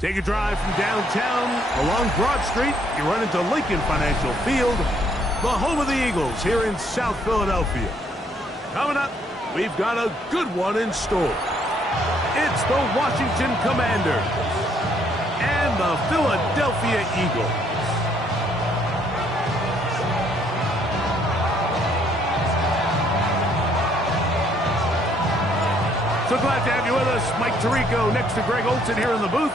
Take a drive from downtown along Broad Street. You run into Lincoln Financial Field, the home of the Eagles here in South Philadelphia. Coming up, we've got a good one in store. It's the Washington Commanders and the Philadelphia Eagles. So glad to have you with us. Mike Tirico next to Greg Olson here in the booth.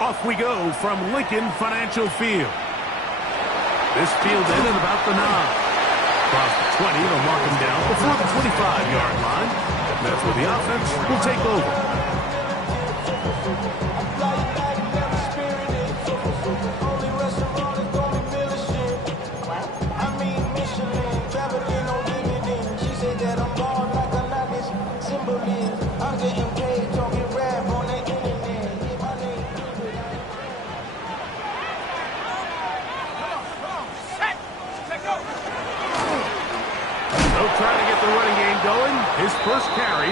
Off we go from Lincoln Financial Field. This field in at about the 9. Across the 20, they'll mark him down before the 25-yard line. That's where the offense will take over. Trying to get the running game going. His first carry,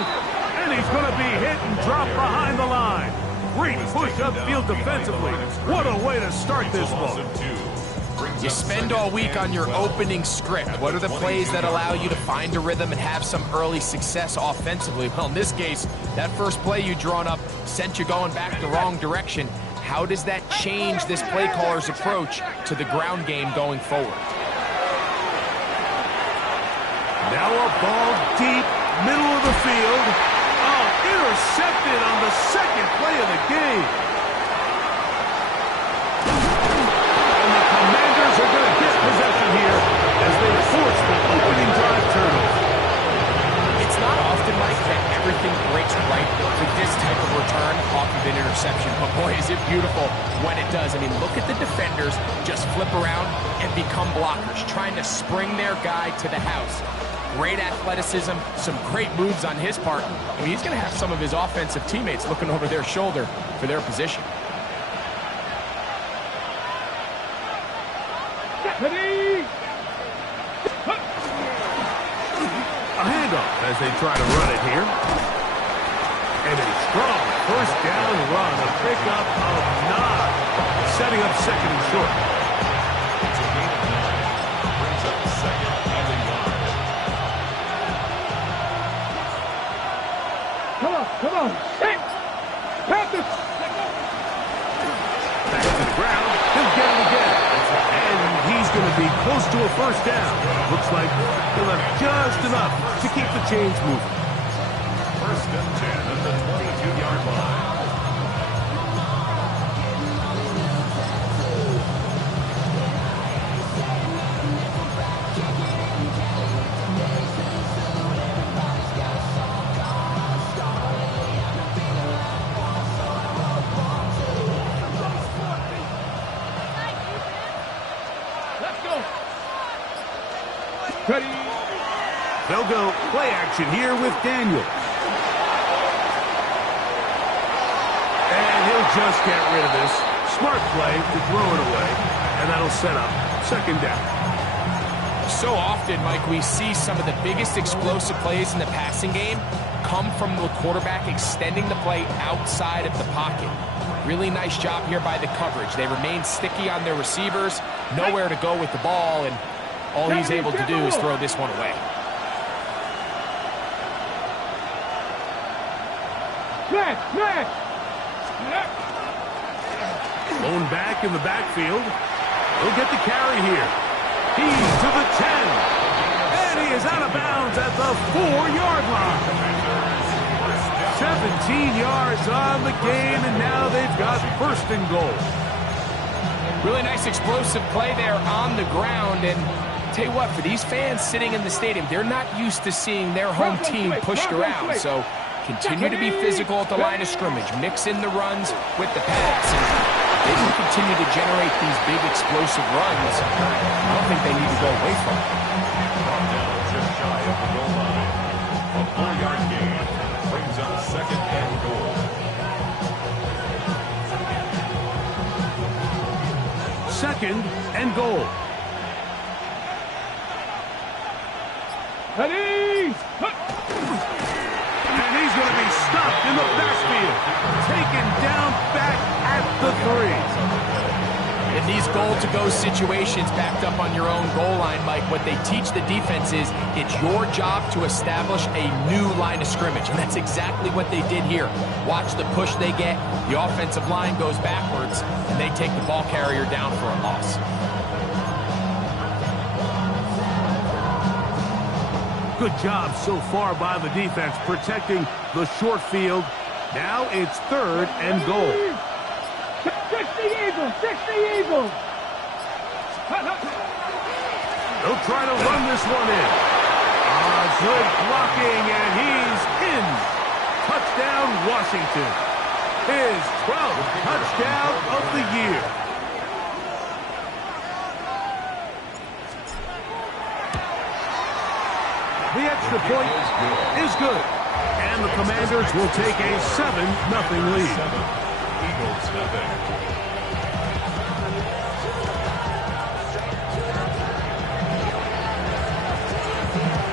and he's going to be hit and drop behind the line. Great push upfield defensively. What a way to start this ball. You spend all week on your opening script. What are the plays that allow you to find a rhythm and have some early success offensively? Well, in this case, that first play you drawn up sent you going back the wrong direction. How does that change this play caller's approach to the ground game going forward? Now a ball deep, middle of the field. Oh, intercepted on the second play of the game. And the Commanders are going to get possession here as they force the opening drive turnover. It's not often, Mike, that everything breaks right for this type of return off of an interception. But boy, is it beautiful when it does. I mean, look at the defenders just flip around and become blockers, trying to spring their guy to the house. Great athleticism, some great moves on his part. I mean, he's going to have some of his offensive teammates looking over their shoulder for their position. A handoff as they try to run it here. And a strong first down run, a pickup of 9, setting up second and short. Come on, hey! Panthers! Back to the ground, he'll get it again. And he's going to be close to a first down. Looks like he'll have just enough to keep the chains moving. First and 10 at the 22-yard line. Ready. They'll go play action here with Daniels. And he'll just get rid of this. Smart play to throw it away. And that'll set up second down. So often, Mike, we see some of the biggest explosive plays in the passing game come from the quarterback extending the play outside of the pocket. Really nice job here by the coverage. They remain sticky on their receivers, nowhere to go with the ball, and all he's able to do is throw this one away. Blown back in the backfield. He'll get the carry here. He's to the 10. And he is out of bounds at the 4-yard line. 17 yards on the game, and now they've got first and goal. Really nice explosive play there on the ground, and tell you what, for these fans sitting in the stadium, they're not used to seeing their home team pushed around, so continue to be physical at the line of scrimmage, mix in the runs with the pass, and they can continue to generate these big explosive runs. I don't think they need to go away from it. Just shy of the goal line. A 4-yard gain brings up second and goal. Second and goal. Ready. And he's going to be stopped in the backfield. Taken down back at the three. In these goal-to-go situations backed up on your own goal line, Mike, what they teach the defense is it's your job to establish a new line of scrimmage, and that's exactly what they did here. Watch the push they get. The offensive line goes backwards, and they take the ball carrier down for a loss. Good job so far by the defense protecting the short field. Now it's 3rd and goal. 60 Eagles! 60 Eagles! They'll try to run this one in. Good blocking, and he's in. Touchdown, Washington. His 12th touchdown of the year. The extra point is good. And the Commanders will take a 7-0 lead. Eagles nothing.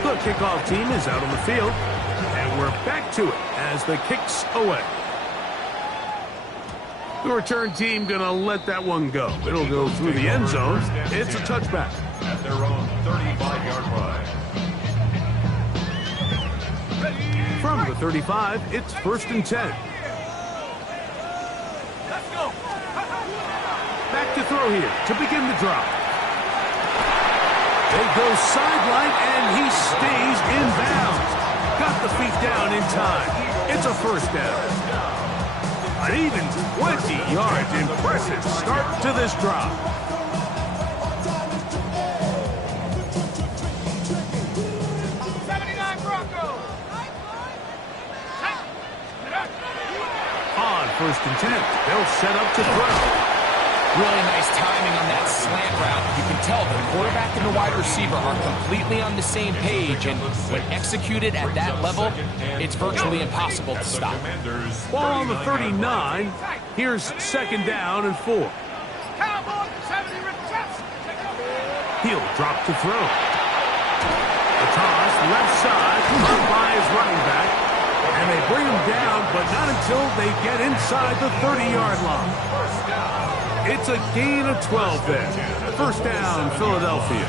The kickoff team is out on the field, and we're back to it as the kick's away. The return team gonna let that one go. It'll go through the end zone. It's a touchback. At their own 35-yard line. From the 35, it's 1st and 10. Back to throw here to begin the drive. They go sideline, and he stays in bounds. Got the feet down in time. It's a 1st down. An even 20 yards. Impressive start to this drive. On 1st and 10, they'll set up to throw. Really nice timing on that slant route. You can tell the quarterback and the wide receiver are completely on the same page, and when executed at that level, it's virtually impossible to stop. Ball on the 39. Here's 2nd down and 4. He'll drop to throw. The toss, left side, caught by his running back, and they bring him down, but not until they get inside the 30-yard line. It's a gain of 12 there. 1st down, Philadelphia.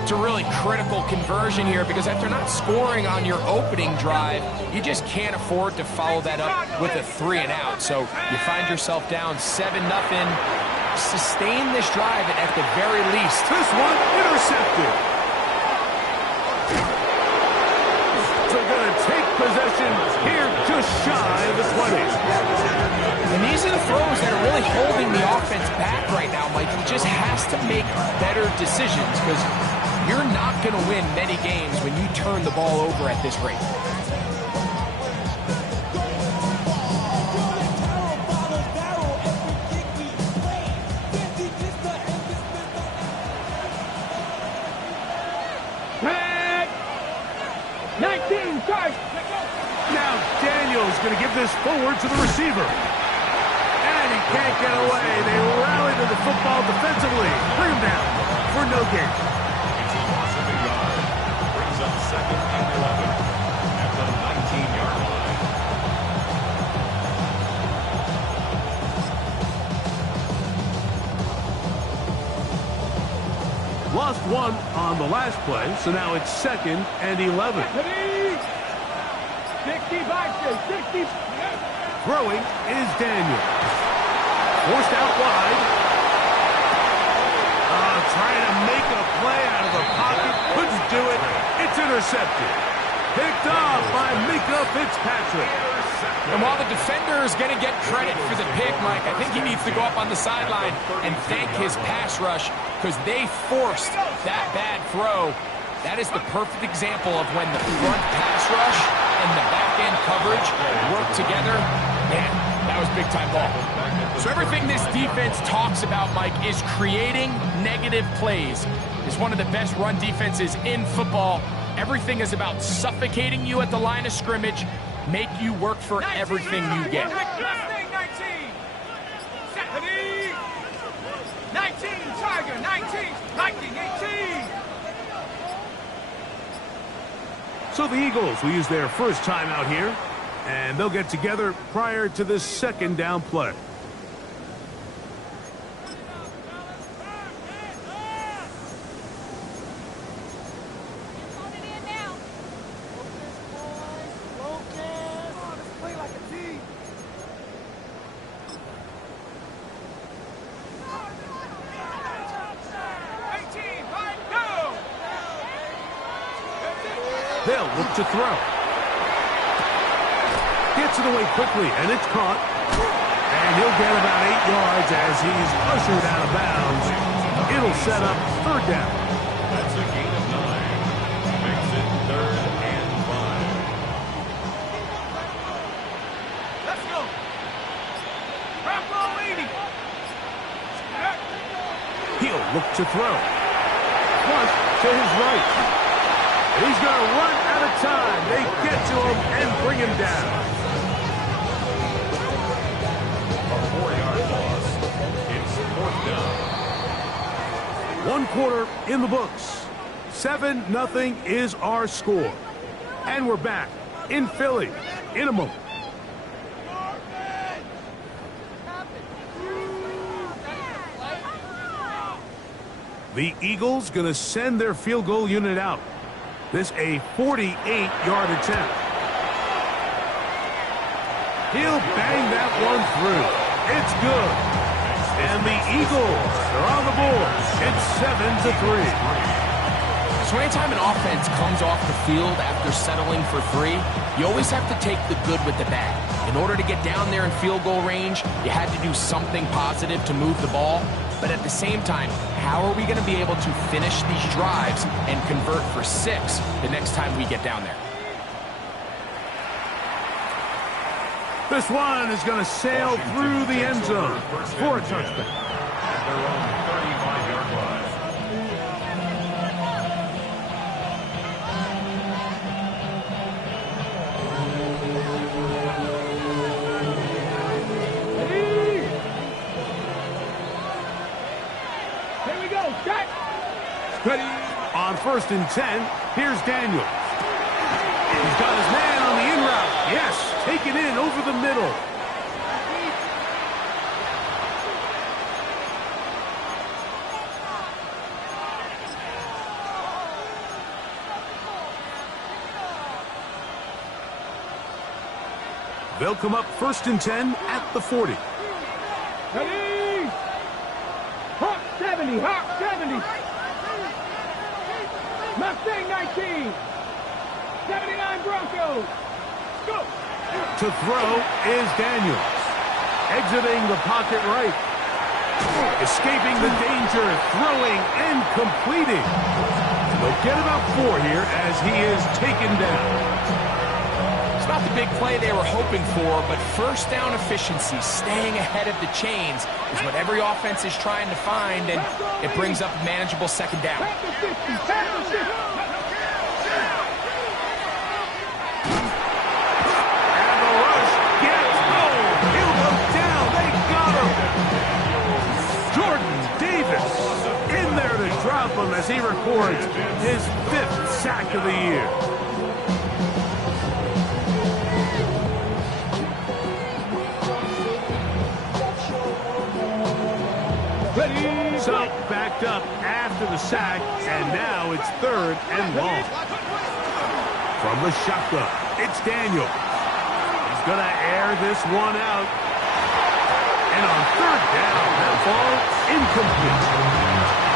It's a really critical conversion here because after not scoring on your opening drive, you just can't afford to follow that up with a 3 and out. So you find yourself down 7-0. Sustain this drive, and at the very least, this one intercepted. They're going to take possession here just shy of the 20. And these are the throws that are really holding the offense back right now, Mike. He just has to make better decisions because you're not going to win many games when you turn the ball over at this rate. Now Daniel's going to give this forward to the receiver. And he can't get away. They rally to the football defensively. Bring him down for no gain. It's a loss of a yard. Brings up 2nd and 11 at the 19-yard line. Lost one on the last play, so now it's 2nd and 11. 60. Throwing is Daniel. Forced out wide. Trying to make a play out of the pocket. Couldn't do it. It's intercepted. Picked off by Mika Fitzpatrick. And while the defender is going to get credit for the pick, Mike, I think he needs to go up on the sideline and thank his pass rush because they forced that bad throw. That is the perfect example of when the front pass rush and the back-end coverage work together. Man, that was big-time ball. So everything this defense talks about, Mike, is creating negative plays. It's one of the best run defenses in football. Everything is about suffocating you at the line of scrimmage, make you work for everything you get. 19, Tiger, 19, 18. So the Eagles will use their first time out here, and they'll get together prior to this 2nd down play. They'll look to throw. Gets it away quickly, and it's caught. And he'll get about 8 yards as he's ushered out of bounds. It'll set up third down. That's a gain of 9. Makes it 3rd and 5. Let's go. Drop ball 80. He'll look to throw. Flush to his right. He's going to run out of time. They get to him and bring him down. A 4-yard loss. It's 4th down. 1 quarter in the books. 7-0 is our score. And we're back in Philly in a moment. The Eagles going to send their field goal unit out. This a 48-yard attempt. He'll bang that one through. It's good. And the Eagles are on the board. It's 7-3. So anytime an offense comes off the field after settling for 3, you always have to take the good with the bad. In order to get down there in field goal range, you had to do something positive to move the ball. But at the same time, how are we going to be able to finish these drives and convert for 6 the next time we get down there? This one is going to sail through the end zone for a touchdown. At their own 35-yard line. Here we go. Shot. Ready? On 1st and 10, here's Daniels. He's got his man on the in route. Yes, take it in over the middle. They'll come up 1st and 10 at the 40. Ready. Hawk 70. Hawk 70. Mustang 19. 79 Broncos. Go. To throw is Daniels. Exiting the pocket right. Escaping the danger, throwing and completing. They'll get about 4 here as he is taken down. It's not the big play they were hoping for, but first down efficiency, staying ahead of the chains, is what every offense is trying to find, and it brings up a manageable 2nd down. Tap the 50. Tap the 50. And the rush gets home. He'll go down. They got him. Jordan Davis in there to drop him as he records his 5th sack of the year. So backed up after the sack, and now it's 3rd and long. From the shotgun, it's Daniel. He's going to air this one out. And on 3rd down, that ball incomplete.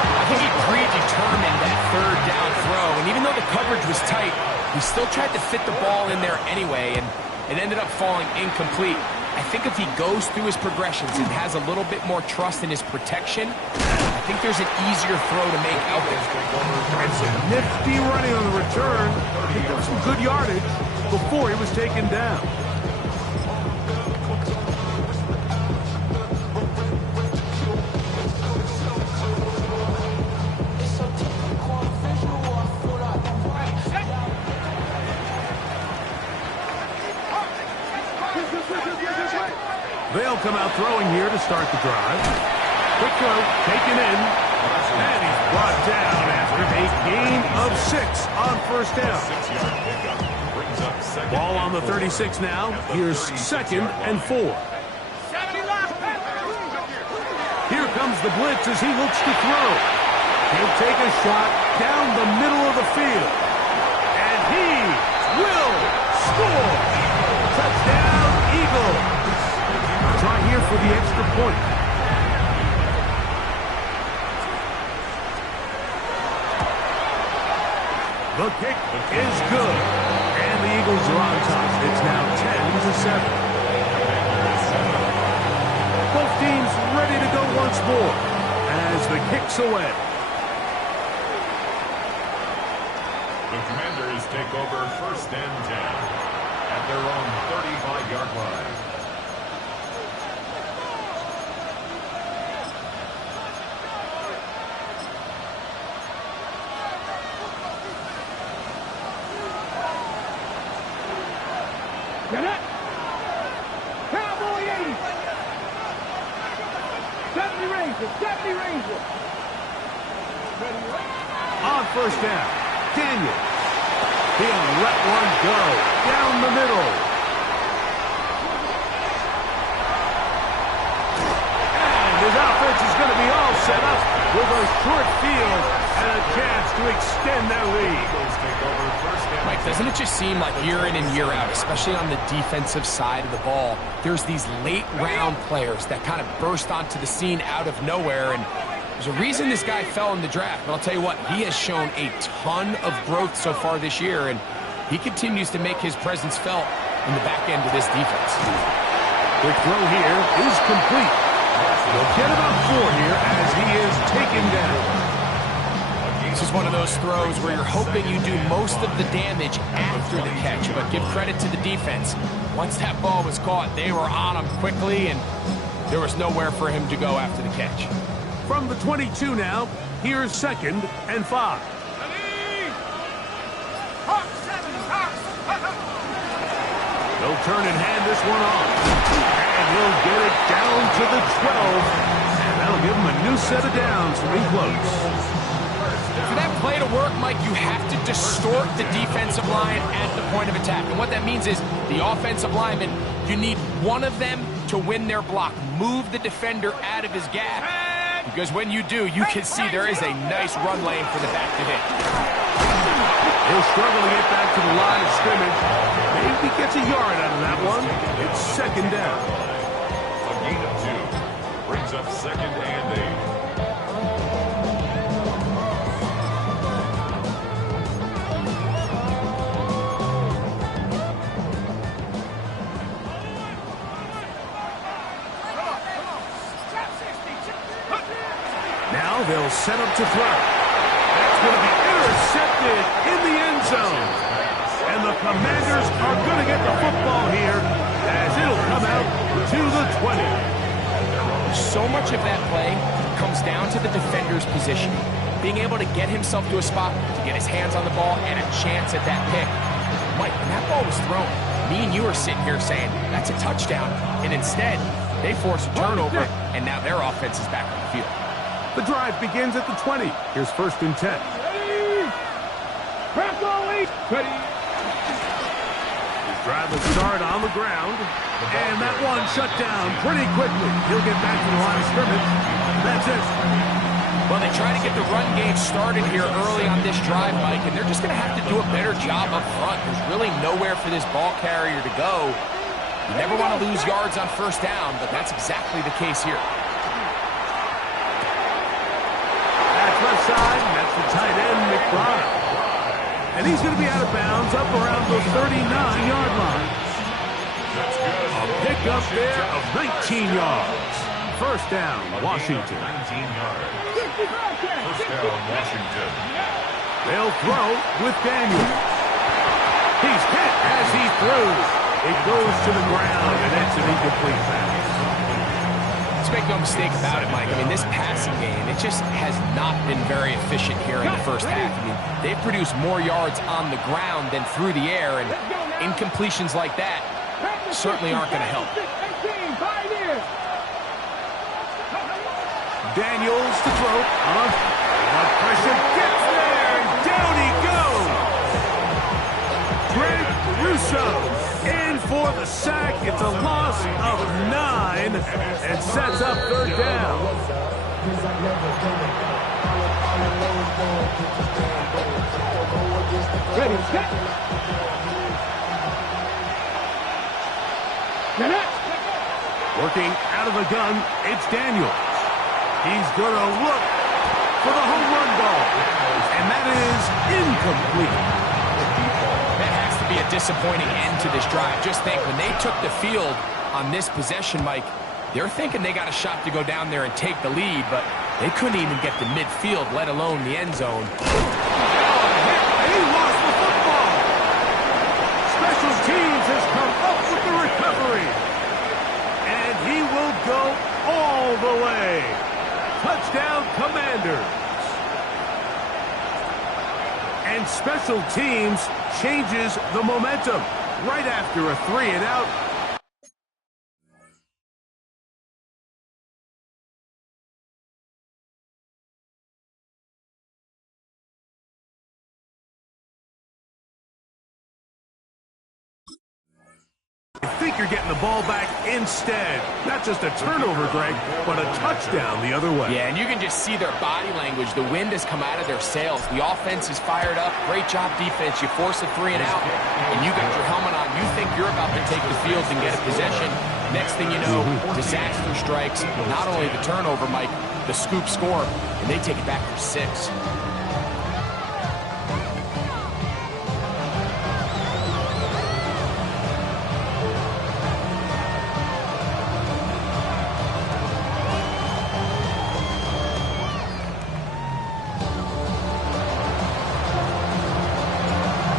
I think he predetermined that 3rd down throw, and even though the coverage was tight, he still tried to fit the ball in there anyway, and it ended up falling incomplete. I think if he goes through his progressions and has a little bit more trust in his protection, I think there's an easier throw to make out there. And some nifty running on the return. Picked up some good yardage before he was taken down. They'll come out throwing here to start the drive. Quick throw, taken in, and he's brought down after a gain of 6 on 1st down. 6-yard pickup brings up 2nd. Ball on the 36 now. Here's 2nd and 4. Here comes the blitz as he looks to throw. He'll take a shot down the middle of the field. And he will score. Touchdown, Eagles. Try here for the extra point. The kick is good. And the Eagles are on top. It's now 10-7. Both teams ready to go once more as the kick's away. The Commanders take over 1st and 10 at their own 35-yard line. Get it. Cowboy 80. 70 Rangers. 70 Rangers. On 1st down, Daniel. He'll let one go down the middle. And his offense is going to be all set up with a short field and a chance to extend their lead. Eagles take over 1st and Mike, doesn't it just seem like year in and year out, especially on the defensive side of the ball, there's these late-round players that kind of burst onto the scene out of nowhere, and there's a reason this guy fell in the draft, but I'll tell you what, he has shown a ton of growth so far this year, and he continues to make his presence felt in the back end of this defense. The throw here is complete. He'll get about 4 here as he is taken down. This is one of those throws where you're hoping you do most of the damage after the catch, but give credit to the defense. Once that ball was caught, they were on him quickly, and there was nowhere for him to go after the catch. From the 22 now, here's 2nd and 5. They'll turn and hand this one off. And he'll get it down to the 12. And that'll give him a new set of downs from in close. For that play to work, Mike, you have to distort the defensive line at the point of attack. And what that means is the offensive lineman, you need one of them to win their block. Move the defender out of his gap. Because when you do, you can see there is a nice run lane for the back to hit. He'll struggle to get back to the line of scrimmage. Maybe gets a yard out of that one. It's 2nd down. A gain of 2 brings up 2nd and 8. Now they'll set up to throw. That's going to be intercepted in the end zone. And the Commanders are going to get the football here as it'll come out to the 20. So much of that play comes down to the defender's positioning. Being able to get himself to a spot, to get his hands on the ball, and a chance at that pick. Mike, when that ball was thrown, me and you are sitting here saying, that's a touchdown. And instead, they force a turnover, and now their offense is back on the field. The drive begins at the 20. Here's 1st and 10. His drive will start on the ground. And that one shut down pretty quickly. He'll get back to the line of scrimmage. That's it. Well, they try to get the run game started here early on this drive, Mike, and they're just going to have to do a better job up front. There's really nowhere for this ball carrier to go. You never want to lose yards on 1st down, but that's exactly the case here. Left side, and that's the tight end, McBride. And he's going to be out of bounds up around the 39-yard line. A pickup there of 19 yards. 1st down, Washington. 19 yards. 1st down, Washington. They'll throw with Daniel. He's hit as he throws. It goes to the ground, and it's an incomplete pass. Let's make no mistake about it, Mike. I mean, this passing game, it just has not been very efficient here in the 1st half. I mean, they've produced more yards on the ground than through the air, and incompletions like that certainly aren't going to help. Daniels to throw. Blood pressure gets there, and down he goes. Greg Russo in for the sack. It's a loss of 9 and sets up 3rd down. Ready, set. Working out of the gun, it's Daniels. He's going to look for the home run ball. And that is incomplete. That has to be a disappointing end to this drive. Just think, when they took the field on this possession, Mike, they're thinking they got a shot to go down there and take the lead, but they couldn't even get to midfield, let alone the end zone. And he lost the football. Special teams has come up with the recovery. And he will go all the way. Touchdown, Commanders. And special teams changes the momentum right after a 3-and-out. I think you're getting the ball back instead. Not just a turnover, Greg, but a touchdown the other way. Yeah, and you can just see their body language. The wind has come out of their sails. The offense is fired up. Great job, defense. You force a 3-and-out, and you got your helmet on. You think you're about to take the field and get a possession. Next thing you know, disaster strikes. Not only the turnover, Mike, the scoop score, and they take it back for 6.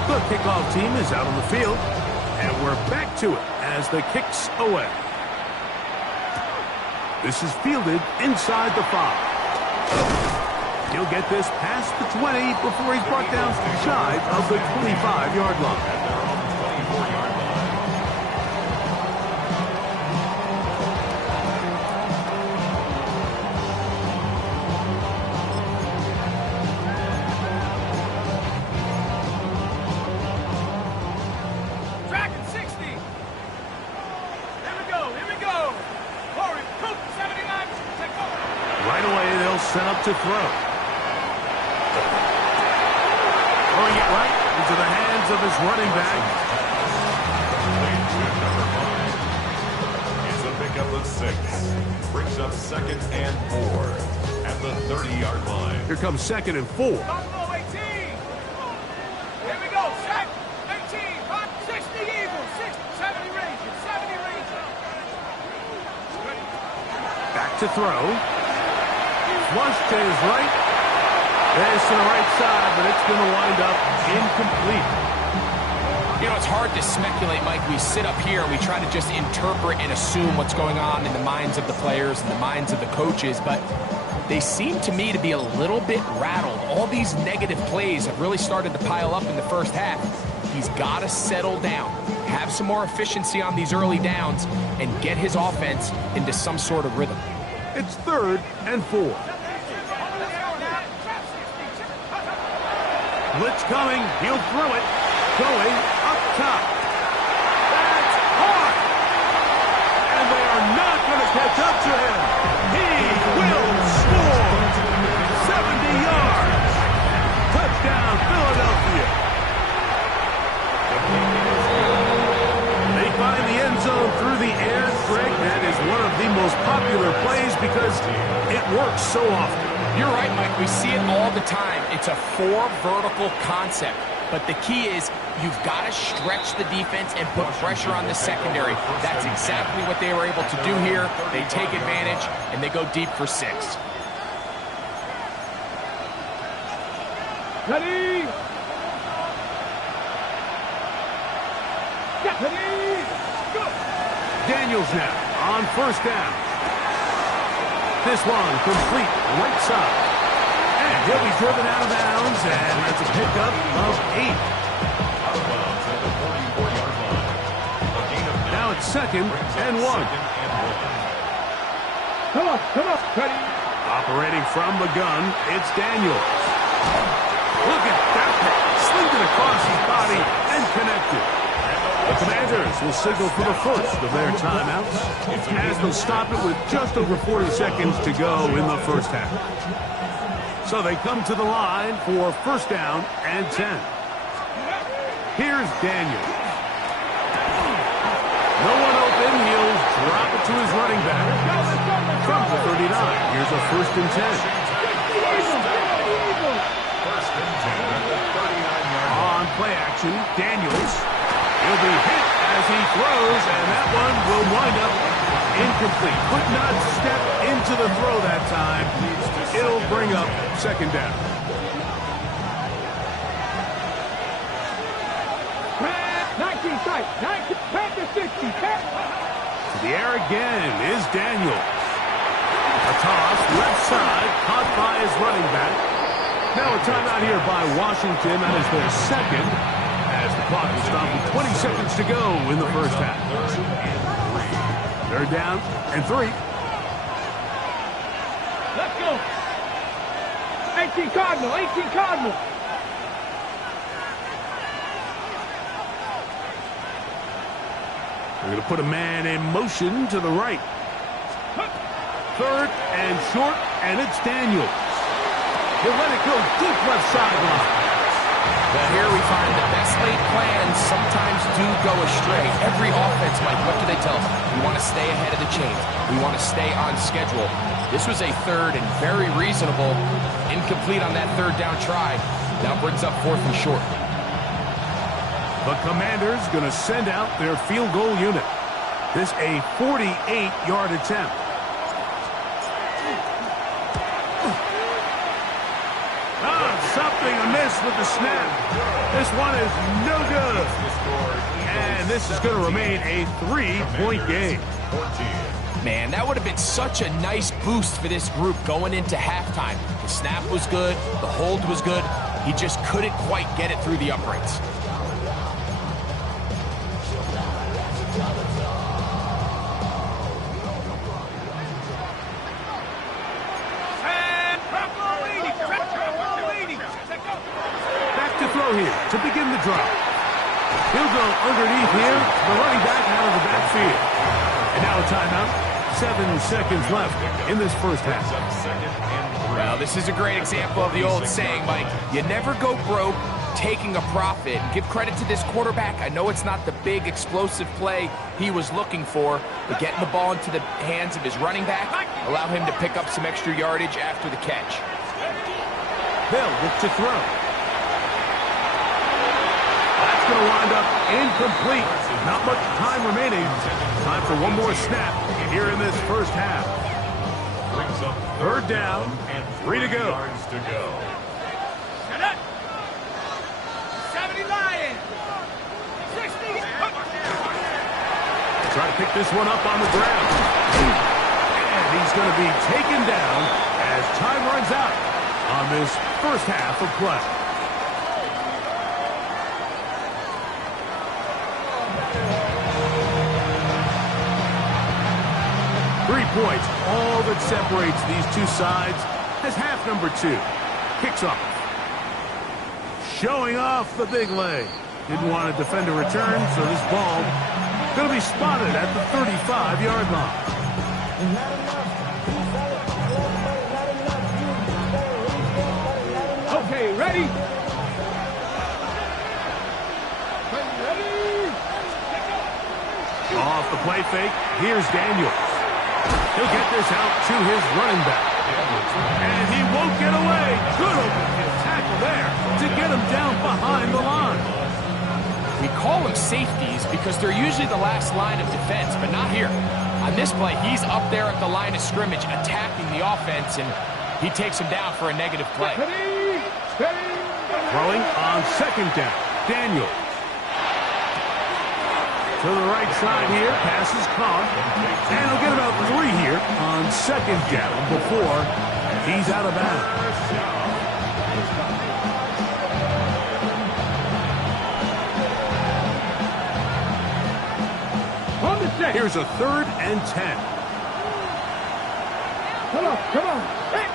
The kickoff team is out on the field, and we're back to it as the kick's away. This is fielded inside the 5. He'll get this past the 20 before he's brought down shy of the 25-yard line. Set up to throw. Throwing it right into the hands of his running back. It's a pickup of 6. Brings up 2nd and 4 at the 30-yard line. Here comes 2nd and 4. 18. Here we go. Set. 18. 60 Eagles. 70 Rangers. 70 Rangers. Back to throw. Flush to his right. There's to the right side, but it's going to wind up incomplete. You know, it's hard to speculate, Mike. We sit up here and we try to just interpret and assume what's going on in the minds of the players and the minds of the coaches, but they seem to me to be a little bit rattled. All these negative plays have really started to pile up in the first half. He's got to settle down, have some more efficiency on these early downs, and get his offense into some sort of rhythm. It's 3rd and 4. Blitz coming. He'll throw it. Going up top. That's hard. And they are not going to catch up to him. He will score. 70 yards. Touchdown, Philadelphia. They find the end zone through the air. Greg, that is one of the most popular plays because it works so often. You're right, Mike. We see it all the time. It's a 4 vertical concept. But the key is you've got to stretch the defense and put pressure on the secondary. That's exactly what they were able to do here. They take advantage, and they go deep for 6. Ready. Ready. Go. Daniels now on 1st down. This one complete right side. And he'll be driven out of bounds, and that's a pickup of 8. Out of bounds at the 44-yard line. A gain of 9. Now it's 2nd and 1. Come on. Ready. Operating from the gun, it's Daniels. Look at that pass. Slinged it across his body and connected. The Commanders will signal for the first of their timeouts as they'll stop it with just over 40 seconds to go in the first half. So they come to the line for 1st down and 10. Here's Daniels. No one open. He'll drop it to his running back. From the 39, here's a 1st and 10. First and formation. Daniels. He'll be hit as he throws, and that one will wind up incomplete. Could not step into the throw that time. It'll bring up second down. 19 tight. 19, 10 to 60. 10. To the air again is Daniels. A toss, left side, caught by his running back. Now a timeout here by Washington. That is their second, as the clock is stopped with 20 seconds to go in the first half. Third down and 3. Let's go. 18 Cardinal. 18 Cardinal. They're going to put a man in motion to the right. Third and short, and it's Daniels. He'll let it go deep left sideline. Well, here we find the best laid plans sometimes do go astray. Every offense, Mike, what do they tell us? We want to stay ahead of the chains. We want to stay on schedule. This was a third and very reasonable. Incomplete on that third down try. Now brings up fourth and short. The Commanders going to send out their field goal unit. This a 48-yard attempt. Something amiss with the snap. This one is no good. And this is going to remain a 3-point game. Man, that would have been such a nice boost for this group going into halftime. The snap was good. The hold was good. He just couldn't quite get it through the uprights. Here to begin the drop. He'll go underneath here, the running back out of the backfield. And now a timeout. 7 seconds left in this first half. Well, this is a great example of the old saying, Mike. You never go broke taking a profit. Give credit to this quarterback. I know it's not the big explosive play he was looking for, but getting the ball into the hands of his running back allow him to pick up some extra yardage after the catch. They'll look to throw. Going to wind up incomplete. Not much time remaining. Time for one more snap here in this first half. Third down and 3 to go. 70 Lions. 60. Try to pick this one up on the ground. And he's going to be taken down as time runs out on this first half of play. 3 points, all that separates these two sides as half number 2 kicks off. Showing off the big leg. Didn't want to defend a return, so this ball going to be spotted at the 35-yard line. Okay, ready? Off the play fake, here's Daniels. He'll get this out to his running back. And he won't get away. Good open tackle there to get him down behind the line. We call them safeties because they're usually the last line of defense, but not here. On this play, he's up there at the line of scrimmage attacking the offense, and he takes him down for a negative play. Throwing on second down. Daniels. To the right side here, pass is caught. And he'll get about 3 here on second down before he's out of bounds. Here's a 3rd and 10. Come on, come on. Hey.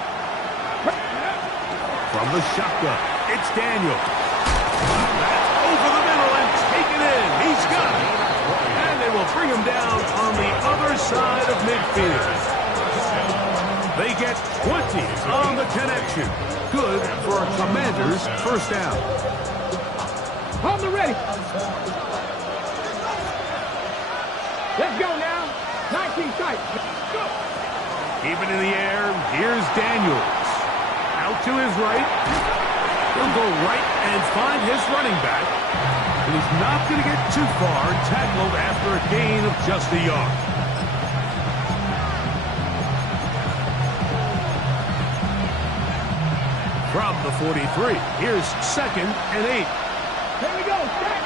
From the shotgun, it's Daniels. That's over the middle and taken in. He's got it. And they will bring him down on the other side of midfield. They get 20 on the connection. Good for a Commanders first down. On the ready. Let's go now. 19 tight. Go. Keep it in the air. Here's Daniels. Out to his right. He'll go right and find his running back. And he's not going to get too far, tackled after a gain of just a yard. From the 43, here's 2nd and 8. Here we go, set.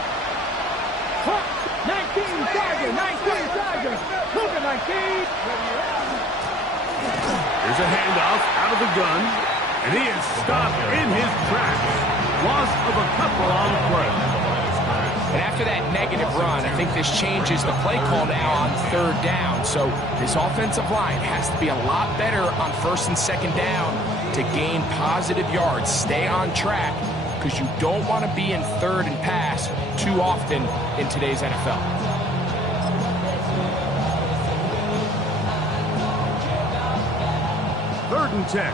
19 Tiger, 19 Tiger. Cougar 19. Here's a handoff out of the gun, and he is stopped in his tracks. Loss of a couple on the play. And after that negative run, I think this changes the play call now on 3rd down. So this offensive line has to be a lot better on 1st and 2nd down to gain positive yards. Stay on track, because you don't want to be in 3rd and pass too often in today's NFL. Third and 10.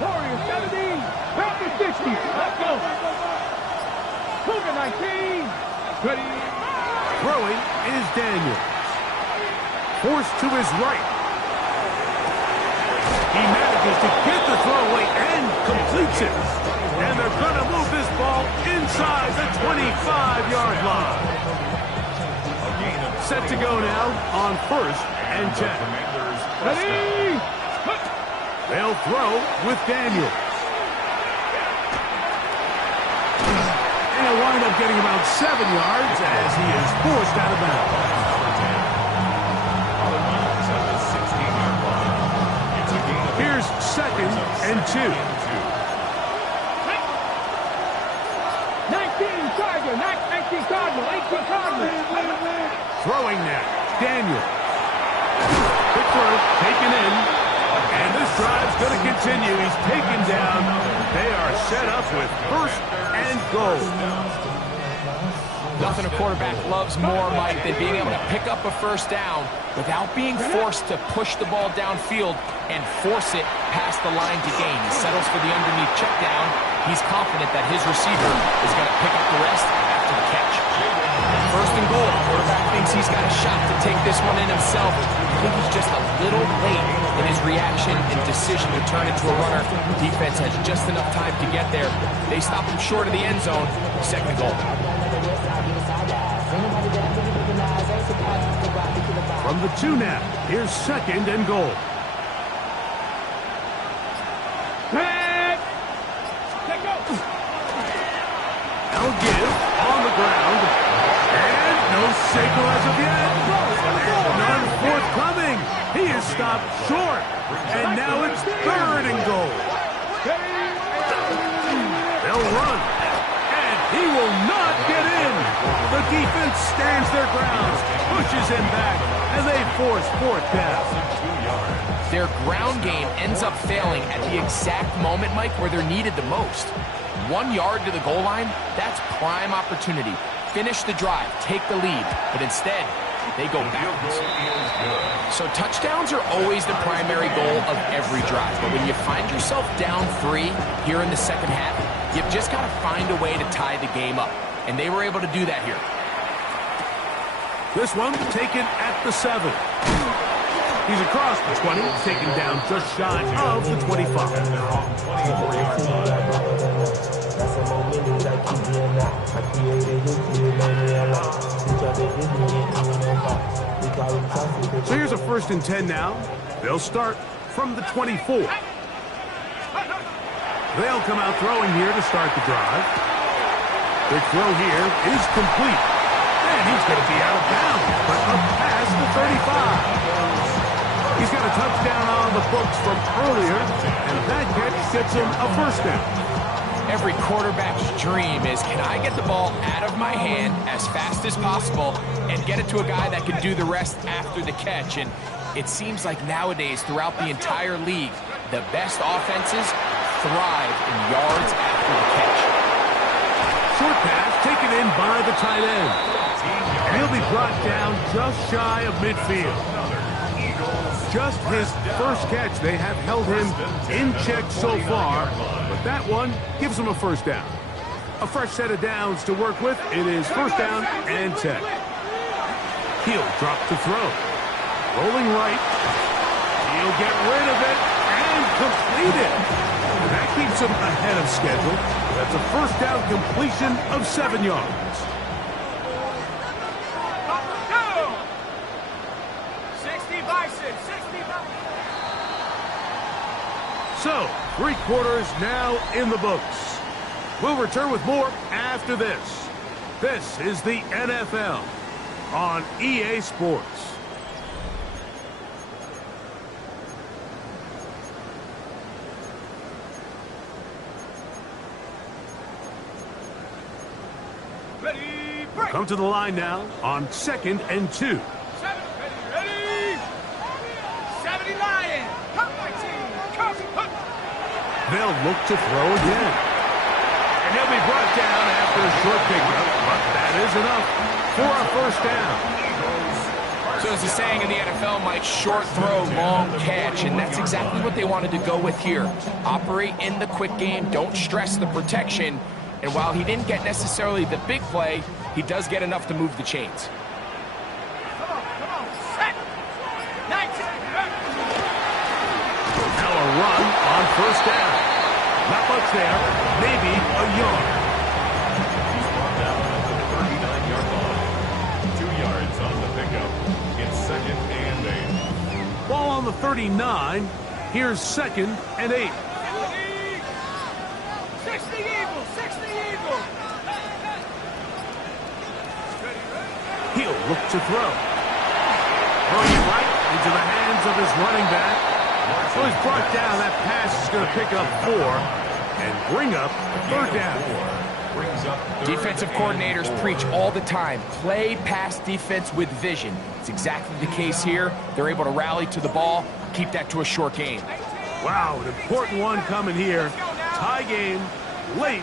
Warriors 17. Panther 60. Let's go. Cougar 19. Ready. Throwing is Daniels. Forced to his right. He manages to get the throw away and completes it. And they're going to move this ball inside the 25-yard line. Set to go now on 1st and 10. Ready. They'll throw with Daniels. And he'll wind up getting about 7 yards as he is forced out of bounds. Here's 2nd and 2. 19 Tiger, 19 Cardinal, 18 Cardinal. Throwing now, Daniel. Quick throw, taken in. And this drive's going to continue. He's taken down. They are set up with 1st and goal. Nothing a quarterback loves more, Mike, than being able to pick up a 1st down without being forced to push the ball downfield and force it past the line to gain. He settles for the underneath check down. He's confident that his receiver is going to pick up the rest after the catch. 1st and goal. The quarterback thinks he's got a shot to take this one in himself. I think he's just a little late in his reaction and decision to turn into a runner. Defense has just enough time to get there. They stop him short of the end zone. 2nd goal. From the 2 now, here's 2nd and goal. They'll give on the ground. And no signal as of yet. None forthcoming. He is stopped short. And now it's 3rd and goal. They'll run. And he will not get in. The defense stands their ground, pushes him back, and they force 4th down. Their ground game ends up failing at the exact moment, Mike, where they're needed the most. 1 yard to the goal line, that's prime opportunity. Finish the drive, take the lead, but instead, they go backwards. So touchdowns are always the primary goal of every drive, but when you find yourself down 3 here in the 2nd half, you've just got to find a way to tie the game up, and they were able to do that here. This one taken at the 7. He's across the 20, taken down just shy of the 25. So here's a 1st and 10 now. They'll start from the 24. They'll come out throwing here to start the drive. Quick throw here is complete. And he's going to be out of bounds, but up past the 35. He's got a touchdown on the books from earlier, and that catch gets him a 1st down. Every quarterback's dream is, can I get the ball out of my hand as fast as possible and get it to a guy that can do the rest after the catch? And it seems like nowadays, throughout the entire league, the best offenses thrive in yards after the catch. Short pass taken in by the tight end. And he'll be brought down just shy of midfield. Just his 1st catch. They have held him in check so far, but that one gives him a 1st down. A fresh set of downs to work with. It is 1st down and 10. He'll drop to throw. Rolling right. He'll get rid of it and complete it. And that keeps him ahead of schedule. That's a 1st down completion of 7 yards. So, 3 quarters now in the books. We'll return with more after this. This is the NFL on EA Sports. Ready, break. Come to the line now on 2nd and 2. 7, ready. 70 Lions. Come, my team. Come, come. They'll look to throw again. And he'll be brought down after a short pickup, but that is enough for a first down. So as the saying in the NFL, Mike, short throw, long catch, and that's exactly what they wanted to go with here. Operate in the quick game, don't stress the protection, and while he didn't get necessarily the big play, he does get enough to move the chains. Come on. Set. 19. Now a run on first down. Not much there, maybe a yard. He's brought down at the 39-yard line. 2 yards on the pickup. It's 2nd and 8. Ball on the 39. Here's 2nd and 8. 60 Eagles. 60 Eagles. He'll look to throw. Throwing it right into the hands of his running back. So he's brought down. That pass is going to pick up 4 and bring up 3rd down. Defensive coordinators preach all the time, play pass defense with vision. It's exactly the case here. They're able to rally to the ball, keep that to a short game. Wow, an important one coming here. Tie game, late,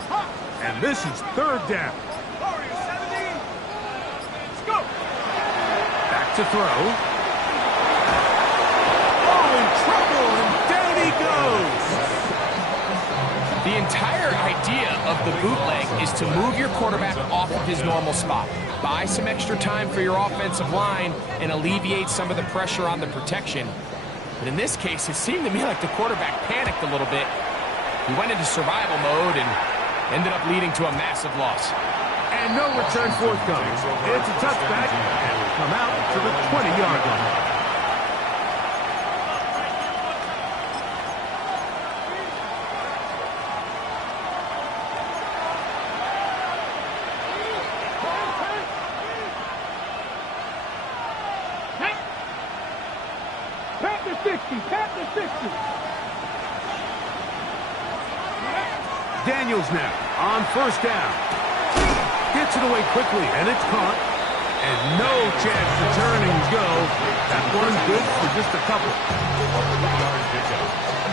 and this is 3rd down. Warriors 70. Let's go. Back to throw. Oh, in trouble, and down he goes. The entire idea of the bootleg is to move your quarterback off of his normal spot. Buy some extra time for your offensive line and alleviate some of the pressure on the protection. But in this case, it seemed to me like the quarterback panicked a little bit. He went into survival mode and ended up leading to a massive loss. And no return forthcoming. It's a touchback, and will come out to the 20-yard line. Daniels now on first down. Gets it away quickly, and it's caught. And no chance to turn and go. That one good for just a couple.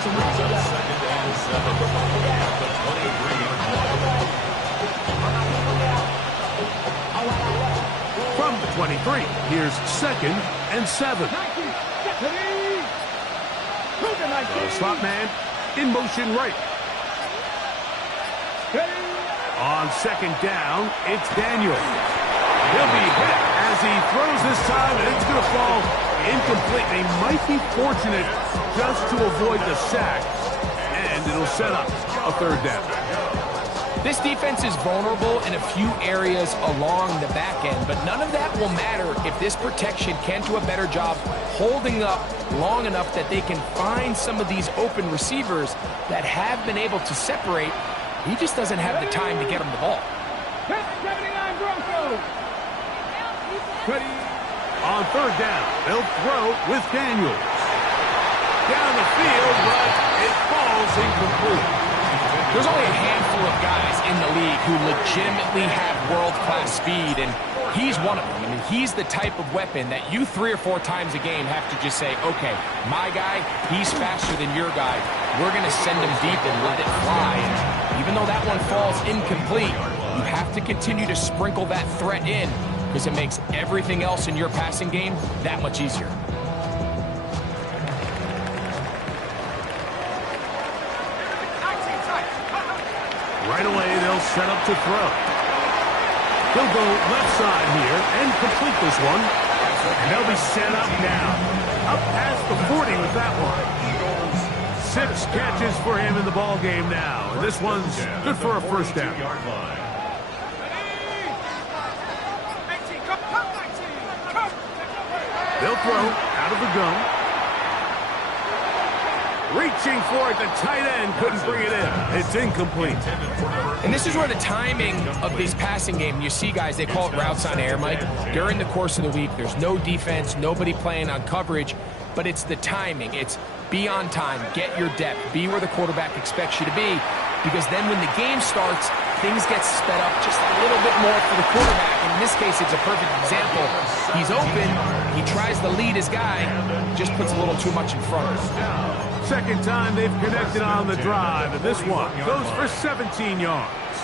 Brings up 2nd and 7 at the 23-yard line. From the 23, here's 2nd and 7. The slot man in motion right. On 2nd down, it's Daniel. He'll be hit as he throws this time, and it's going to fall incomplete. They might be fortunate just to avoid the sack, and it'll set up a 3rd down. This defense is vulnerable in a few areas along the back end, but none of that will matter if this protection can't do a better job holding up long enough that they can find some of these open receivers that have been able to separate. He just doesn't have the time to get him the ball. 79 Broncos. On 3rd down, they'll throw with Daniels. Down the field, but it falls incomplete. There's only a handful of guys in the league who legitimately have world-class speed, and he's one of them. I mean, he's the type of weapon that you 3 or 4 times a game have to just say, okay, my guy, he's faster than your guy. We're going to send him deep and let it fly. And even though that one falls incomplete, you have to continue to sprinkle that threat in because it makes everything else in your passing game that much easier. Right away, they'll set up to throw. He'll go left side here and complete this one. And they'll be set up now. Up past the 40 with that one. 6 catches for him in the ball game now. And this one's good for a first down. They'll throw out of the gun. Reaching for it, the tight end couldn't bring it in. It's incomplete. And this is where the timing of this passing game, you see guys, they call it routes on air, Mike. During the course of the week, there's no defense, nobody playing on coverage, but it's the timing. It's be on time, get your depth, be where the quarterback expects you to be, because then when the game starts, things get sped up just a little bit more for the quarterback. In this case, it's a perfect example. He's open, he tries to lead his guy, just puts a little too much in front of him. Second time they've connected on the drive, and this one goes for 17 yards.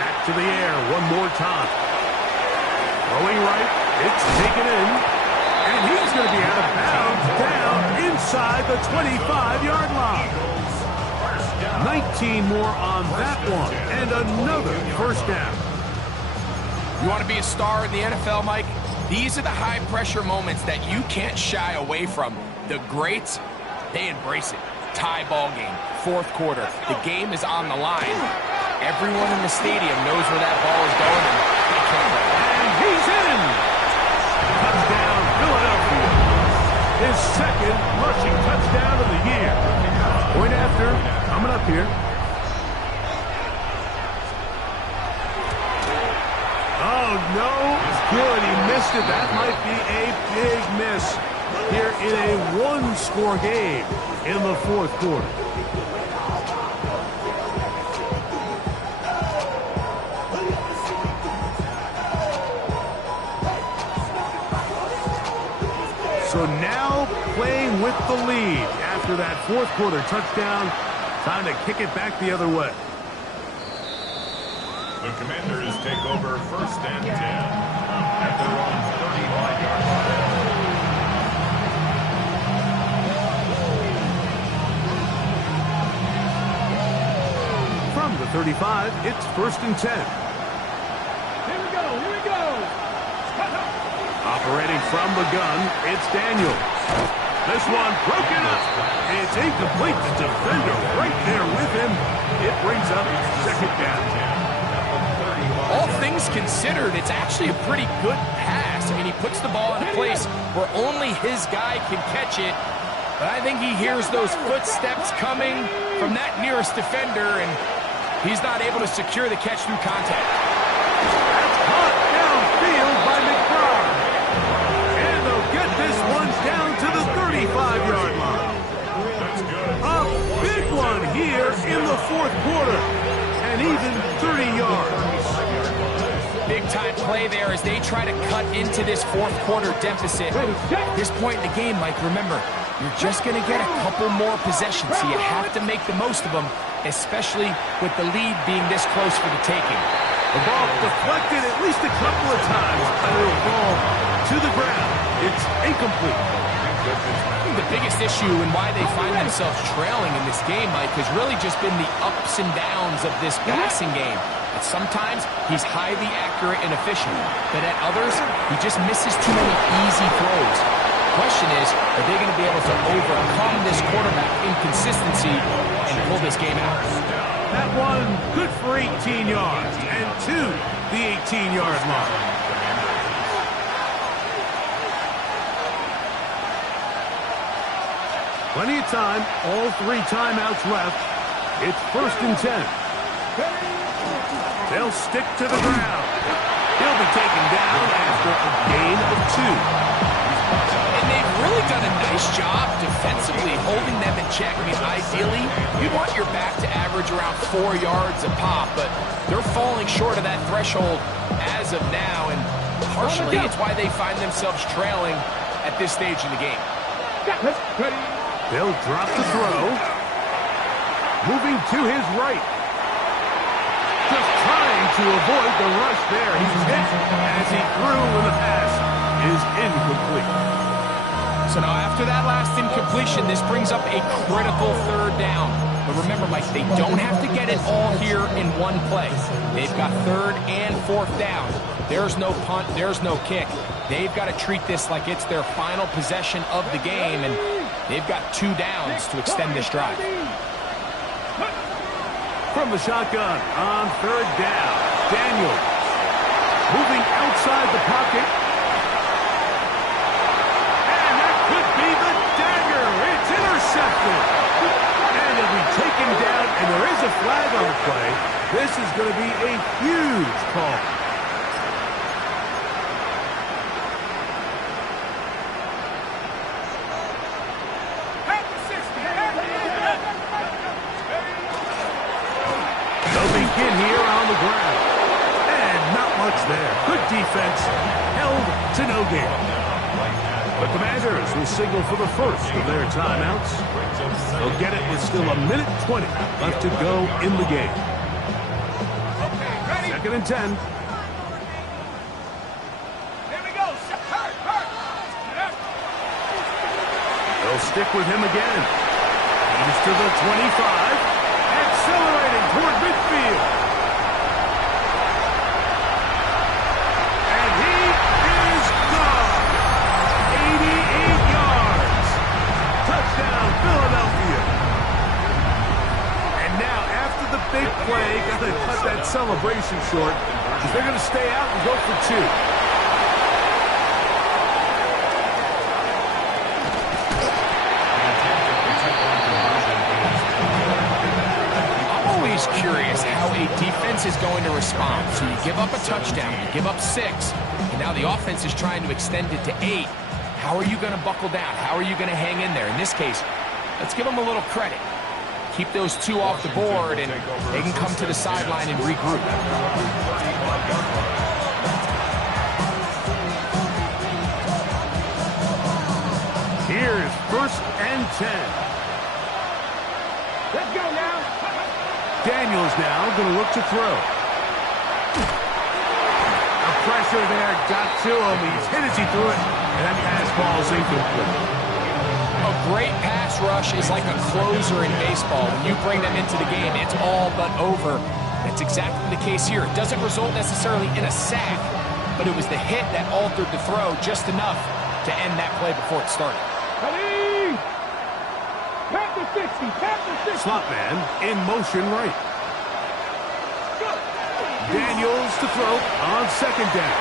Back to the air one more time. Throwing right, it's taken in, and he's going to be out of bounds down inside the 25-yard line. 19 more on that one, and another first down. You want to be a star in the NFL, Mike? These are the high-pressure moments that you can't shy away from. The greats, they embrace it. Tie ball game, fourth quarter. The game is on the line. Everyone in the stadium knows where that ball is going, and they can't let it. And he's in! Touchdown, Philadelphia. His second rushing touchdown of the year. Point after, coming up here. Oh, no. Good. He missed it. That might be a big miss here in a one-score game in the fourth quarter. So now playing with the lead after that fourth quarter touchdown. Time to kick it back the other way. The Commanders take over first and 10 at their own 35-yard line. From the 35, it's first and 10. Here we go. Operating from the gun, it's Daniels. This one broken up. It's incomplete. The defender right there with him. It brings up second down. All things considered, it's actually a pretty good pass. I mean, he puts the ball in a place where only his guy can catch it. But I think he hears those footsteps coming from that nearest defender, and he's not able to secure the catch through contact. That's caught downfield by McBride. And they'll get this one down to the 35-yard line. That's good. A big one here in the fourth quarter. And even 30 yards. Big-time play there as they try to cut into this fourth quarter deficit. At this point in the game, Mike, remember, you're just going to get a couple more possessions, so you have to make the most of them, especially with the lead being this close for the taking. The ball deflected at least a couple of times, and it'll fall to the ground. It's incomplete. I think the biggest issue and why they find themselves trailing in this game, Mike, has really just been the ups and downs of this passing game. And sometimes he's highly accurate and efficient, but at others, he just misses too many easy throws. The question is, are they going to be able to overcome this quarterback inconsistency and pull this game out? That one good for 18 yards and to the 18-yard line. Plenty of time, all three timeouts left. It's first and 10. They'll stick to the ground. He'll be taken down after a gain of 2. And they've really done a nice job defensively holding them in check. I mean, ideally, you'd want your back to average around 4 yards a pop, but they're falling short of that threshold as of now, and partially it's why they find themselves trailing at this stage in the game. They'll drop the throw. Moving to his right. Just trying to avoid the rush there. He's hit as he threw, and the pass is incomplete. So now after that last incompletion, this brings up a critical third down. But remember, Mike, they don't have to get it all here in one play. They've got third and fourth down. There's no punt, there's no kick. They've got to treat this like it's their final possession of the game, and they've got 2 downs to extend this drive. From the shotgun on third down, Daniels moving outside the pocket. And that could be the intercepted. And he'll be taken down, and there is a flag on the play. This is going to be a huge call. They'll begin here on the ground. And not much there. Good defense. Held to no gain. The Commanders will signal for the first of their timeouts. They'll get it with still a minute 20 left to go in the game. Second and 10. Here we go. Hurt. They'll stick with him again. He's to the 25. Accelerating toward midfield. And he is gone. 88 yards. Touchdown, Philadelphia. And now, after the big play, got to cut that celebration short, because they're going to stay out and go for two. Curious how a defense is going to respond. So you give up a touchdown, you give up 6, and now the offense is trying to extend it to 8. How are you going to buckle down? How are you going to hang in there? In this case, let's give them a little credit. Keep those 2 off the board, and they can come to the sideline and regroup. Here's first and 10. Let's go now. Daniels now going to look to throw. The pressure there got to him. He's hit as he threw it, and that pass ball's incomplete. A great pass rush is like a closer in baseball. When you bring them into the game, it's all but over. That's exactly the case here. It doesn't result necessarily in a sack, but it was the hit that altered the throw just enough to end that play before it started. Panther 60. Slot man in motion right. Daniels to throw on second down.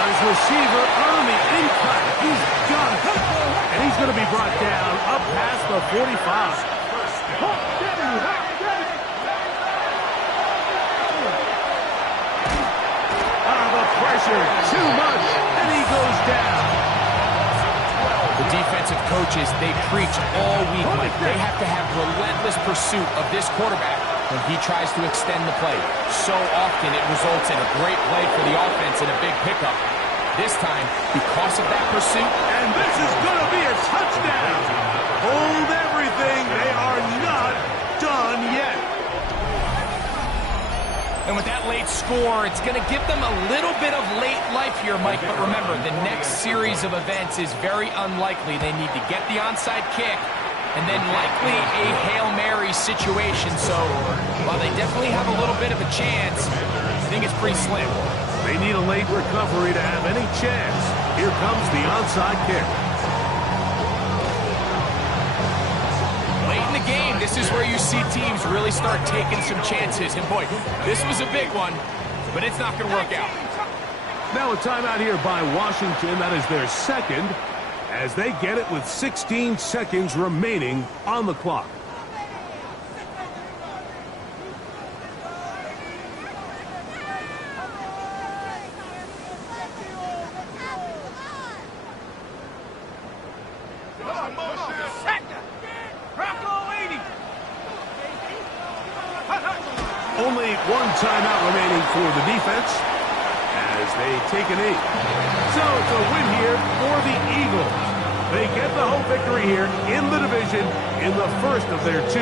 His receiver on the in-cut. He's got it. And he's going to be brought down up past the 45. The pressure, too much, and he goes down. The defensive coaches, they preach all week, Mike. They have to have relentless pursuit of this quarterback when he tries to extend the play. So often it results in a great play for the offense and a big pickup. This time, because of that pursuit. And this is going to be a touchdown. Hold everything. They are not done yet. And with that late score, it's going to give them a little bit of late life here, Mike. But remember, the next series of events is very unlikely. They need to get the onside kick and then likely a Hail Mary situation. So while they definitely have a little bit of a chance, I think it's pretty slim. They need a late recovery to have any chance. Here comes the onside kick. Late in the game, this is where you see teams really start taking some chances. And boy, this was a big one, but it's not going to work out. Now a timeout here by Washington. That is their second, as they get it with 16 seconds remaining on the clock. Only one timeout remaining for the defense as they take a knee. So it's a win here for the Eagles. They get the home victory here in the division in the first of their 2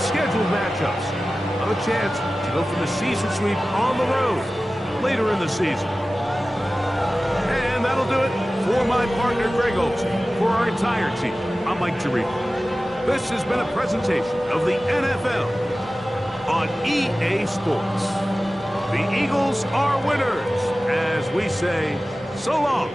scheduled matchups. A chance to go for the season sweep on the road later in the season. And that'll do it for my partner Greg Olsen. For our entire team, I'm Mike Tirico. This has been a presentation of the NFL on EA Sports. The Eagles are winners, as we say, so long.